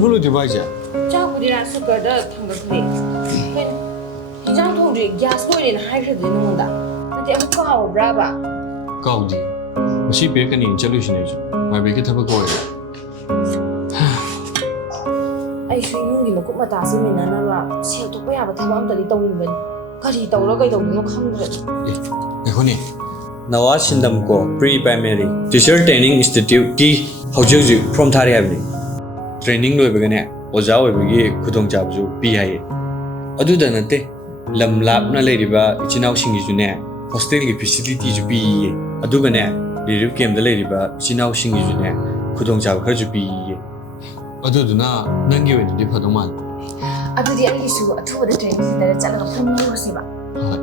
ꯍꯧꯖꯤꯛꯐꯥꯎ ꯂꯣꯏꯗ꯭ꯔꯤꯕ ꯍꯥꯏꯁꯦ ꯆꯥꯛꯄꯨꯗꯤ ꯔꯥꯏꯁ ꯀꯨꯀꯔꯗ ꯊꯥꯡꯒꯠꯈ꯭ꯔꯦ ꯀꯩꯅꯣ ꯍꯤꯟꯖꯥꯡ ꯊꯣꯡꯗ꯭ꯔꯤ ꯒ꯭ꯌꯥꯁ ꯂꯣꯏꯔꯦꯅ ꯍꯥꯏꯈ꯭ꯔꯗꯤ ꯅꯉꯣꯟꯗ ꯅꯠꯇꯦ ꯑꯃꯨꯛ ꯀꯥꯎꯔꯕ꯭ꯔꯥꯕ ꯀꯥꯎꯗꯦ ꯉꯁꯤ ꯄꯤꯔꯛꯀꯅꯤꯅ ꯆꯠꯂꯨꯁꯤꯅꯦ ꯑꯩꯁꯨ ꯃꯥꯏꯕꯤꯒꯤ ꯊꯕꯛ ꯑꯣꯏꯔꯦ ꯑꯩꯁꯨ ꯏꯃꯨꯡꯒꯤ ꯃꯀꯨꯞ ꯃꯇꯥ ꯁꯤꯟꯃꯤꯟꯅꯅꯕ ꯁꯦꯜ ꯊꯣꯛꯄ ꯌꯥꯕ ꯊꯕꯛ ꯑꯝꯇꯗꯤ ꯇꯧꯅꯤꯡꯕꯅꯤ ꯀꯔꯤ ꯇꯧꯔ ꯀꯩꯗꯧꯗꯣꯏꯅꯣ ꯈꯪꯗ꯭ꯔꯦ ꯉꯥꯏꯈꯣꯅꯦ Nawaz ꯁꯤꯟꯗꯝꯀꯣ pre primary teacher training ꯏꯟꯁꯇꯤꯇ꯭ꯌꯨꯠꯀꯤ ꯍꯧꯖꯤꯛ ꯐꯣꯔꯝ ꯊꯥꯔꯤ ꯍꯥꯏꯕꯅꯤ ꯇ꯭ꯔꯦꯅꯤꯡ ꯂꯣꯏꯕꯒꯅꯦ ꯑꯣꯖꯥ ꯑꯣꯏꯕꯒꯤ ꯈꯨꯗꯣꯡꯆꯥꯕꯁꯨ ꯄꯤ ꯍꯥꯏꯌꯦ ꯑꯗꯨꯗ ꯅꯠꯇꯦ ꯂꯝ ꯂꯥꯞꯅ ꯂꯩꯔꯤꯕ ꯏꯆꯤꯟ ꯏꯅꯥꯎꯁꯤꯡꯒꯤꯁꯨꯅꯦ ꯍꯣꯁꯇꯦꯜꯒꯤ ꯐꯦꯁꯤꯂꯤꯇꯤꯁꯨ ꯄꯤꯌꯦ ꯑꯗꯨꯒꯅꯦ ꯔꯤꯂꯤꯐ ꯀꯦꯝꯞꯇ ꯂꯩꯔꯤꯕ ꯏꯆꯤꯟ ꯏꯅꯥꯎꯁꯤꯡꯒꯤꯁꯨꯅꯦ ꯈꯨꯗꯣꯡꯆꯥꯕ ꯈꯔꯁꯨ ꯄꯤꯌꯦ ꯑꯗꯨꯗꯨꯅ ꯅꯪꯒꯤ ꯑꯣꯏꯅꯗꯤ ꯐꯗꯧ ꯃꯥꯜꯂꯦ ꯑꯗꯨꯗꯤ ꯑꯩꯒꯤꯁꯨ ꯑꯊꯨꯕꯗ ꯇ꯭ꯔꯦꯅꯤꯡ ꯁꯦꯟꯇꯔꯗ ꯆꯠꯂꯒ ꯐꯣꯝ ꯂꯧꯔꯁꯦꯕ ꯍꯣꯏ